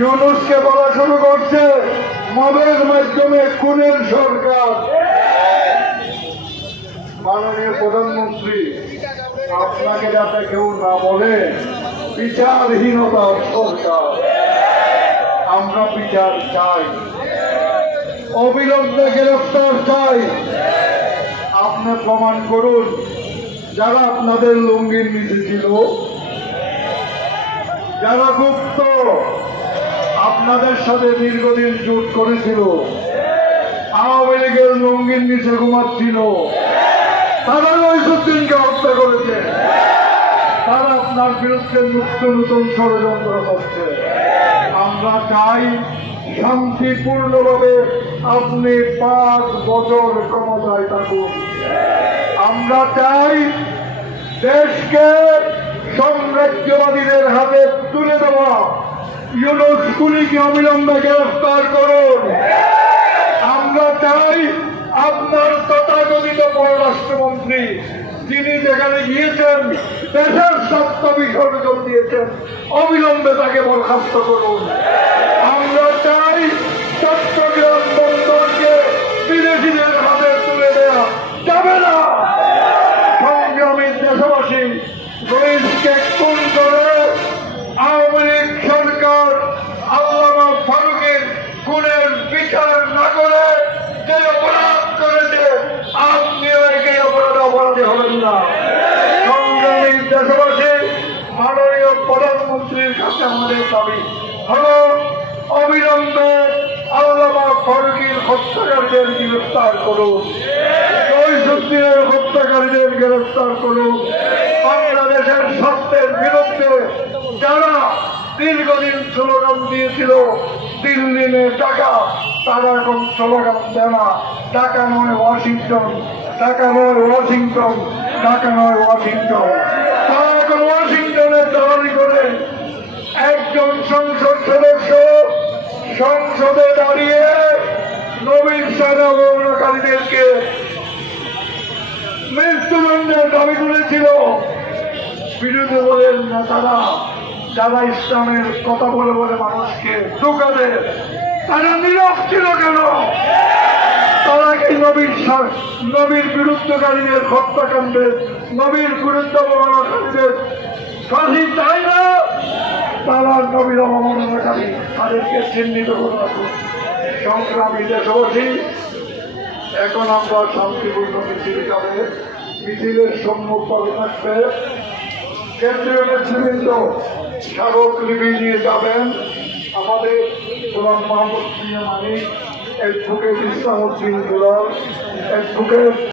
ইউনূসকে বলা শুরু করছে মদের মাধ্যমে খুনের সরকার। মাননীয় প্রধানমন্ত্রী, আপনাকে যাতে কেউ না বলে বিচারহীনতার সরকার। আমরা বিচার চাই, অবিলম্বে গ্রেফতার চাই। আপনি প্রমাণ করুন যারা আপনাদের লুঙ্গির নিচে ছিল, যারা গুপ্ত আপনাদের সাথে দীর্ঘদিন জোট করেছিল, আওয়ামী লীগের লুঙ্গির নিচে ঘুমাচ্ছিল, তারা মহিউদ্দিনকে হত্যা করেছে। তারা আপনার বিরুদ্ধে নতুন ষড়যন্ত্র করছে। আমরা চাই শান্তিপূর্ণভাবে আপনি 5 বছর ক্ষমতায় থাকুন। আমরা চাই দেশকে সাম্রাজ্যবাদীদের হাতে তুলে দেওয়া। ইউনূস খুনিকে অবিলম্বে গ্রেফতার করুন। আমরা চাই আপনার তথাকথিত পররাষ্ট্রমন্ত্রী, যিনি যেখানে গিয়েছেন দেশের স্বার্থ বিসর্জন দিয়েছেন, অবিলম্বে তাকে বরখাস্ত করুন। আমরা চাই চট্টগ্রাম বন্দরকে বিদেশিদের হাতে তুলে দেওয়া যাবে না। সংগ্রামী দেশবাসী, রইসকে খুন করে আওয়ামী লীগ সরকার আল্লামা ফারুকের খুনের বিচার না করে যে অপরাধ করেছে, আপনিও এই অপরাধী হবেন না। সংগ্রামী দেশবাসী, মাননীয় প্রধানমন্ত্রীর কাছে আমাদের দাবি হলো অবিলম্বে আল্লামা ফারুকের হত্যাকারীদের গ্রেফতার করুন, মহিউদ্দিনের হত্যাকারীদের গ্রেফতার করুন। বাংলাদেশের স্বার্থের বিরুদ্ধে যারা দীর্ঘদিন স্লোগান দিয়েছিল দিল্লি নে টাকা, তারা এখন স্লোগান দেয় না ঢাকা নয় ওয়াশিংটন, ঢাকা নয় ওয়াশিংটন, ঢাকা নয় ওয়াশিংটন। তারা এখন ওয়াশিংটনে দাঁড়ানি করে একজন সংসদ সদস্য সংসদে দাঁড়িয়ে নবীন সেনা ভ্রমণকারীদেরকে মৃত্যুদণ্ডের দাবি করেছিল। বিরোধী বলেন না তারা, যারা ইসলামের কথা বলে বলে মানুষকে ধোঁকা দেয়, তারা নীরব ছিল কেন? তারা কি নবীর বিরুদ্ধকারীদের হত্যাকাণ্ডের, নবীর বিরুদ্ধ অবমাননাকারীদের ফাঁসি চায় না? তারা নবীর অবমাননাকারী, তাদেরকে চিহ্নিত করে রাখুন। সংগ্রামী দেশবাসী, এখন আমরা শান্তিপূর্ণ মিছিল যাবে। মিছিলের সম্মুখভাবে থাকবে কেন্দ্রীয় নেতৃবৃন্দ, স্মারকলিপি নিয়ে যাবেন আমাদের গোলাম মাহমুদ মিয়া মানিক, অ্যাডভোকেট ইসলামউদ্দিন দুলাল, অ্যাডভোকেট